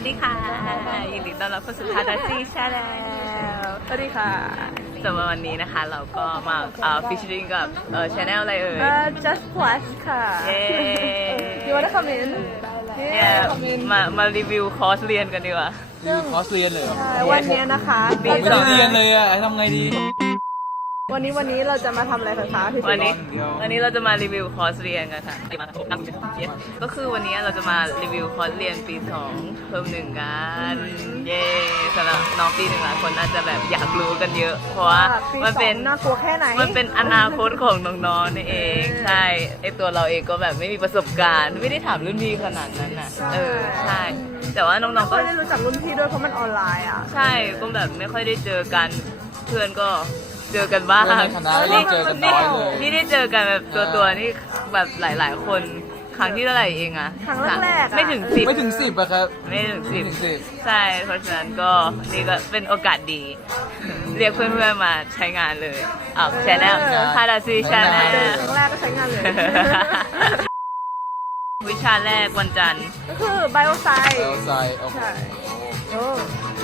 วัสดีค่ะยินดีต้อนรับเข้าสู่ Hadassy Channel สวัสดีค่ะ สำหรับวันนี้นะคะเราก็มาfeaturing กับchannel อะไรเอ่ย Just Plus ค่ะ เย้ You wanna come in เนี่ยมารีวิวคอร์สเรียนกันดีกว่า คอร์สเรียนเลยเหรอ ใช่วันนี้นะคะ ผมไม่ได้เรียนเลยอ่ะทำไงดี วันนี้เราจะมาทำอะไรกันคะพี่ วันนี้ สิงห์ วันนี้เราจะมารีวิวคอร์สเรียนกันค่ะก็คือวันนี้เราจะมารีวิวคอร์สเรียนปี2เทอม1กันเย้สำหรับน้องปี1หลายคนน่าจะแบบอยากรู้กันเยอะ เพราะว่ามันเป็น น่ากลัวแค่ไหน มันเป็นอนาคตของน้องๆนี่เอง ใช่ไอตัวเราเองก็แบบไม่มีประสบการณ์ไม่ได้ถามรุ่นพี่ขนาดนั้นน่ะใช่แต่ว่าน้องๆก็ ไม่ได้รู้จักรุ่นพี่ด้วยเพราะมันออนไลน์อ่ะ ใช่ก็แบบไม่ค่อยได้เจอกันเพื่อนก็เจอกันบ้าง เพื่อนในคณะนี่เจอกันน้อยเลย นี่ได้เจอกันแบบตัวนี่แบบหลายๆคนครั้งที่เท่าไหร่เองอะ ครั้งแรกๆอะ ไม่ถึง10 ไม่ถึง10อะครับ ไม่ถึง ไม่ถึง 10ใช่เพราะฉะนั้นก็นี่ก็เป็นโอกาสดี เรียกเพื่อนๆมาใช้งานเลยแชนแนลHadassy เจอ Channel ครั้งแรกก็ใช้งานเลย วิชาแรกวันจันทร์ ก็คือ Biosci ไบโอไซโอ้โห ใช่โอ้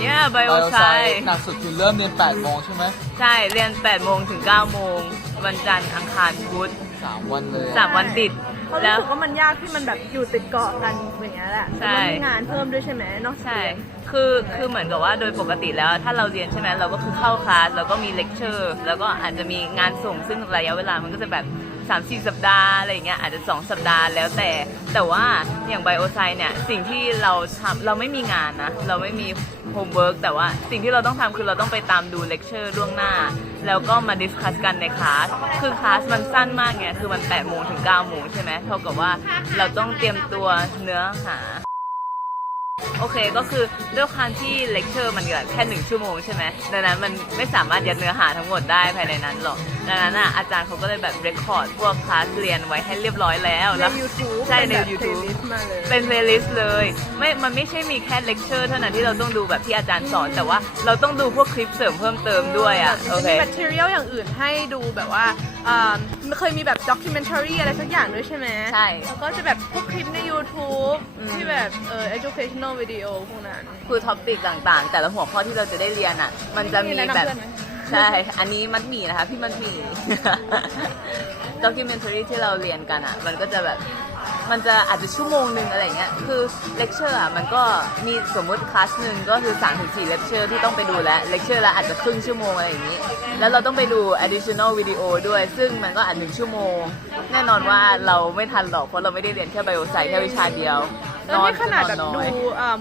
เนี่ยไบ ไบ โอ โอ ไซ ไซหนักสุดคือเริ่มเรียน8 โมงใช่ไหม ใช่เรียน8 โมงถึง 9 โมง วันจันทร์อังคารพุธ 3 วันเลย 3 วันติด เขารู้สึกว่ามันยากที่มันแบบอยู่ติดเกาะกันอย่างเงี้ยแหละ ใช่ มันมีงานเพิ่มด้วยใช่ไหมนอกจาก ใช่ เรียน คือเหมือนกับว่าโดยปกติแล้วถ้าเราเรียนใช่ไหมเราก็คือเข้าคลาสแล้วก็มีเลคเชอร์แล้วก็อาจจะมีงานส่งซึ่งระยะเวลามันก็จะแบบ3-4 สัปดาห์อะไรอย่างเงี้ยอาจจะ2 สัปดาห์แล้วแต่ว่าอย่างไบโอไซเนี่ยสิ่งที่เราทำเราไม่มีงานนะเราไม่มีโฮมเวิร์กแต่ว่าสิ่งที่เราต้องทำคือเราต้องไปตามดูเลคเชอร์ล่วงหน้า แล้วก็มาดิสคัสกันในคลาสคือคลาสมันสั้นมากไงคือมัน8 โมงถึง 9 โมงใช่ไหมเท่ากับว่าเราต้องเตรียมตัวเนื้อหาโอเคก็คือด้วยความที่เลคเชอร์มันเหลือแค่1 ชั่วโมงใช่ไหมดังนั้นมันไม่สามารถยัดเนื้อหาทั้งหมดได้ภายในนั้นหรอกดังนั้นอาจารย์เขาก็เลยแบบเรคคอร์ดพวกคลาสเรียนไว้ให้เรียบร้อยแล้ว ใน แล้ว YouTube ใช่ใน เป็แบบ YouTube playlist มาเลย เป็นเพลย์ลิสต์เลยมันไม่ใช่มีแค่เลคเชอร์เท่านั้นที่เราต้องดูแบบที่อาจารย์สอนแต่ว่าเราต้องดูพวกคลิปเสริมเพิ่มเติมด้วยอ่ะโอเค มี material อย่างอื่นให้ดูแบบว่าเคยมีแบบ documentary อะไรสักอย่างด้วยใช่ไหม ใช่ แล้วก็จะแบบพวกคลิปใน YouTube ที่แบบeducational video พวกนั้น คือท็อปิกต่างๆ แต่ละหัวข้อที่เราจะได้เรียนอ่ะ มันจะมี แนะนำ แบบ เพื่อนไหม ใช่ อันนี้มัดหมี่นะคะ พี่มัดหมี่ documentary ที่เราเรียนกันอ่ะ มันก็จะแบบ มันจะอาจจะชั่วโมงหนึ่งอะไรเงี้ย คือเลคเชอร์อ่ะ มันก็มีสมมติคลาสหนึ่งก็คือ 3-4 เลคเชอร์ที่ต้องไปดูแล้ว เลคเชอร์ละอาจจะครึ่งชั่วโมงอะไรอย่างนี้ แล้วเราต้องไปดู additional video ด้วย ซึ่งมันก็อาจ1 ชั่วโมง แน่นอนว่าเราไม่ทันหรอก เพราะเราไม่ได้เรียนแค่ไบโอไซแค่วิชาเดียว แล้วนี่ขนาดแบบ นอน ดู น้อย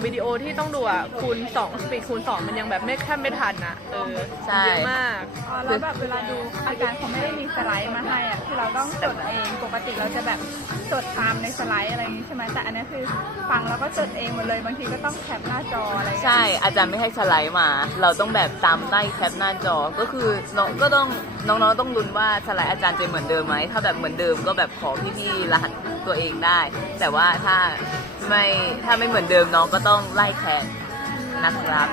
วิดีโอที่ต้องดูอ่ะคูณ2สปีดคูณ2มันยังแบบไม่แทบไม่ทันอ่ะใช่ เยอะมาก แล้วแบบเวลาดูอาจารย์เขาไม่ได้มีสไลด์มาให้อ่ะคือเราต้องจดเองปกติเราจะแบบจดตามในสไลด์อะไรอย่างนี้ใช่ไหมแต่อันนี้คือฟังแล้วก็จดเองหมดเลยบางทีก็ต้องแคปหน้าจออะไรอย่างเงี้ย ใช่ อาจารย์ไม่ให้สไลด์มา เราต้องแบบตามไล่แคปหน้าจอ ก็คือน้องก็ต้องน้องๆต้องลุ้นว่าสไลด์อาจารย์จะเหมือนเดิมไหม ถ้าแบบเหมือนเดิมก็แบบขอพี่ๆรหัสตัวเองได้ แต่ว่าถ้าไม่เหมือนเดิมน้องก็ต้องไล่แคปนะครับ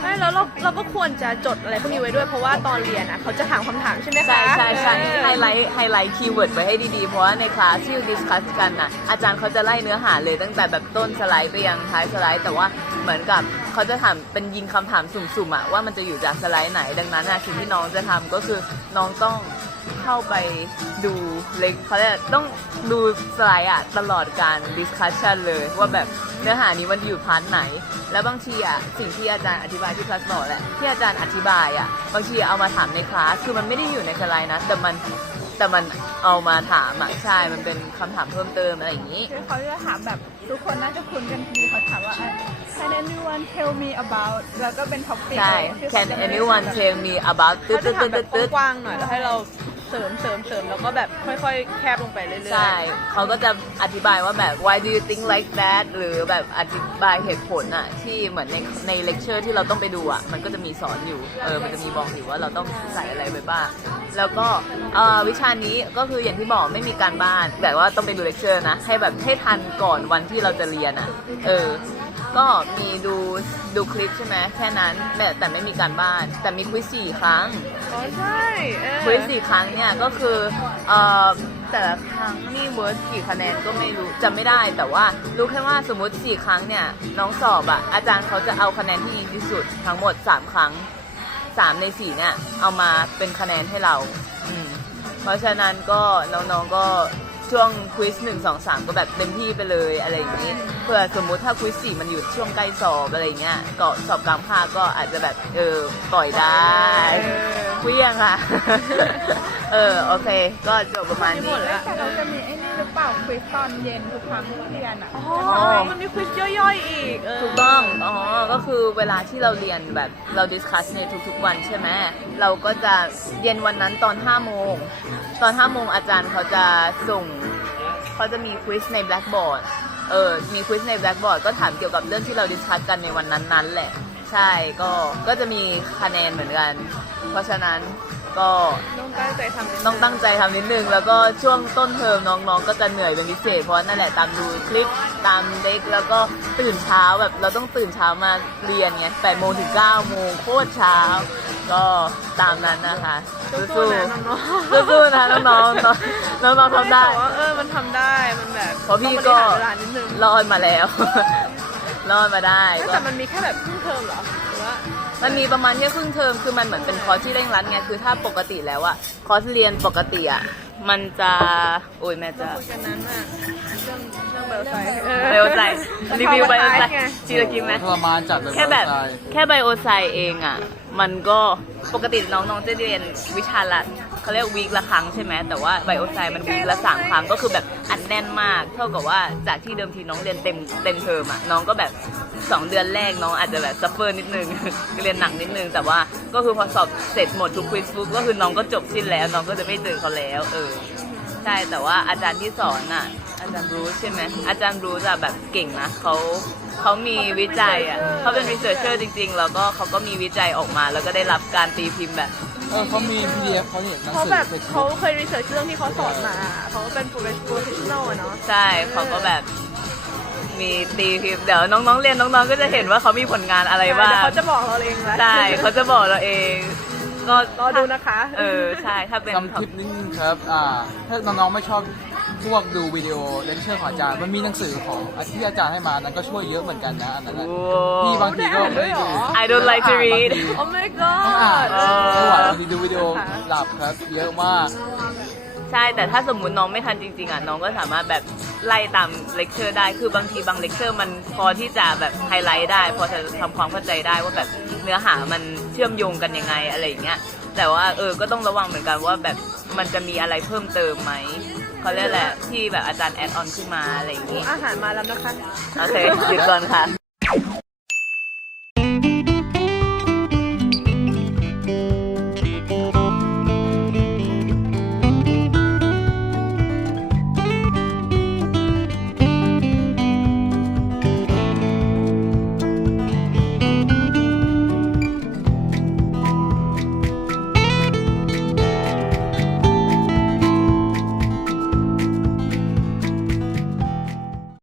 ไม่แล้วเราก็ควรจะจดอะไรพวกนี้ไว้ด้วยเพราะว่าตอนเรียนอ่ะเขาจะถามคำถามใช่ไหมคะ ใช่ไฮไลท์คีย์เวิร์ดไว้ให้ดีๆ เพราะว่าในคลาสที่ดิสคัสกันน่ะอาจารย์เขาจะไล่เนื้อหาเลยตั้งแต่แบบต้นสไลด์ไปยังท้ายสไลด์ แต่ว่าเหมือนกับเขาจะถามเป็นยิงคำถามสุ่มๆอะว่ามันจะอยู่จากสไลด์ไหนดังนั้นสิ่งที่น้องจะทำก็คือน้องต้องเข้าไปดูเลยเขาจะต้องดูสไลด์อะตลอดการดิสคัสชันเลยว่าแบบเนื้อหานี้มันอยู่พาร์ทไหน แล้วบางทีอะสิ่งที่อาจารย์อธิบายที่คลาสบอกแหละที่อาจารย์อธิบายอะบางทีเอามาถามในคลาสคือมันไม่ได้อยู่ในสไลด์นะแต่มันเอามาถามอะใช่มันเป็นคำถามเพิ่มเติมอะไรอย่างนี้ คือเขาจะถามแบบทุกคนน่าจะคุ้นกันดีเขาถามว่า Can anyone tell me about แล้วก็เป็นท็อปปิ้ง ใช่ Can anyone tell me about เขาจะถามแบบกว้างๆหน่อยแล้วให้เราเสริมแล้วก็แบบค่อยๆแคบลงไปเรื่อยๆ ใช่เขาก็จะอธิบายว่าแบบ why do you think like that หรือแบบอธิบายเหตุผลอะที่เหมือนในเลคเชอร์ที่เราต้องไปดูอะมันก็จะมีสอนอยู่มันจะมีบอกอยู่ว่าเราต้องใส่อะไรไปบ้างแล้วก็วิชานี้ก็คืออย่างที่บอกไม่มีการบ้าน แต่ว่าต้องไปดูเลคเชอร์นะให้แบบให้ทันก่อนวันที่เราจะเรียนอะก็มีดูคลิปใช่ไหมแค่นั้นแต่ไม่มีการบ้านแต่มีควิส4 ครั้ง อ๋อใช่ควิส4 ครั้งเนี่ยก็คือ แต่ละครั้งนี่เวิร์ดกี่คะแนนก็ไม่รู้จำไม่ได้แต่ว่ารู้แค่ว่าสมมติ4ครั้งเนี่ยน้องสอบอ่ะอาจารย์เขาจะเอาคะแนนที่ดีที่สุดทั้งหมด3ครั้ง3ใน4เนี่ยเอามาเป็นคะแนนให้เราเพราะฉะนั้นก็น้องๆก็ช่วงควิส1 2 3ก็แบบเต็มที่ไปเลยอะไรอย่างนี้เพื่อสมมุติถ้าควิส4มันอยู่ช่วงใกล้สอบอะไรเงี้ยก็สอบกลางภาคก็อาจจะแบบปล่อยได้คุยยังค่ะ โอเคก็จบประมาณนี้ แต่เราจะมีไอ้นี่หรือเปล่าควิสตอนเย็นทุกครั้งที่เรียนอ่ะ อ๋อมันมีควิสย่อยๆอีกถูกต้องก็คือเวลาที่เราเรียนแบบเราดิสคัสในทุกๆวันใช่ไหมเราก็จะเย็นวันนั้นตอน5 โมงตอน5 โมงอาจารย์เขาจะส่งเขาจะมีควิสใน Blackboard มีควิสใน Blackboard ก็ถามเกี่ยวกับเรื่องที่เราดิสคัสกันในวันนั้นๆแหละใช่ก็จะมีคะแนนเหมือนกันเพราะฉะนั้นก็ต้องตั้งใจทำนิดนึงแล้วก็ช่วงต้นเทอมน้องๆก็จะเหนื่อยเป็นพิเศษเพราะนั่นแหละตามดูคลิปตามเด็กแล้วก็ตื่นเช้าแบบเราต้องตื่นเช้ามาเรียนไง8 โมงถึง 9 โมงโคตรเช้าก็ตามนั้นนะคะสู้ๆนะน้องๆทำได้แต่ว่ามันทำได้มันแบบ เพราะพี่ก็รอดมาแล้ว รอดมาได้แต่มันมีแค่แบบครึ่งเทอมเหรอหรือว่ามันมีประมาณแค่ครึ่งเทอมคือมันเหมือนเป็นคอร์สที่เร่งรัดไงคือถ้าปกติแล้วอะคอร์สเรียนปกติอะมันจะโอ้ยแม่จะคุยกันนั้นอะเรื่องไบโอไซส์รีวิวไบโอไซส์จีจะกินไหมทรมานจัดเลย แค่ไบโอไซส์เองอะมันก็ปกติน้องๆจะเรียนวิชาละเขาเรียกวีคละครั้งใช่ไหมแต่ว่าไบโอไซส์มันวีคละ3 ครั้งก็คือแบบอัดแน่นมากเท่ากับว่าจากที่เดิมทีน้องเรียนเต็มเทอมอะน้องก็แบบ2 เดือนแรกน้องอาจจะแบบซัฟเฟอร์นิดนึง เรียนหนักนิดนึงแต่ว่าก็คือพอสอบเสร็จหมดทุกควิสปุ๊บก็คือน้องก็จบสิ้นแล้วน้องก็จะไม่เจอเขาแล้วใช่แต่ว่าอาจารย์ที่สอนอ่ะอาจารย์รู้ใช่ไหมอาจารย์รู้จะแบบเก่งนะเขามีวิจัยอ่ะเขาเป็นรีเสิร์ชเชอร์จริงๆแล้วก็เขาก็มีวิจัยออกมาแล้วก็ได้รับการตีพิมพ์แบบเขามี PDF เขาเห็นหนังสือ เขาแบบเขาเคยรีเสิร์ชเรื่องที่เขาสอนมาเขาเป็นโปรเฟชชั่นอลเนาะใช่เขาก็แบบมีตีพิมพ์เดี๋ยวน้องๆเรียนน้องๆก็จะเห็นว่าเขามีผลงานอะไรบ้างเขาจะบอกเราเองใช่เขาจะบอกเราเองก็รอดูนะคะใช่ถ้าเป็นคลิปนิดนึงครับถ้าน้องๆไม่ชอบพวกดูวิดีโอเลคเชอร์ของอาจารย์มันมีหนังสือของที่อาจารย์ให้มานั้นก็ช่วยเยอะเหมือนกันนะอันนั้นพี่บางทีก็ไม่ดู I don't like to read Oh my god ไม่ไหวบางทีดูวิดีโอหลับครับเยอะมากใช่แต่ถ้าสมมุติน้องไม่ทันจริงๆอ่ะน้องก็สามารถแบบไล่ตามเลคเชอร์ได้คือบางทีบางเลคเชอร์มันพอที่จะแบบไฮไลท์ได้พอจะทำความเข้าใจได้ว่าแบบเนื้อหามันเชื่อมโยงกันยังไงอะไรอย่างเงี้ยแต่ว่าก็ต้องระวังเหมือนกันว่าแบบมันจะมีอะไรเพิ่มเติมไหมเขาเรียกแหละที่แบบอาจารย์แอดออนขึ้นมาอะไรอย่างงี้อาหารมาแล้วนะคะโอเคหยุดก่อนค่ะ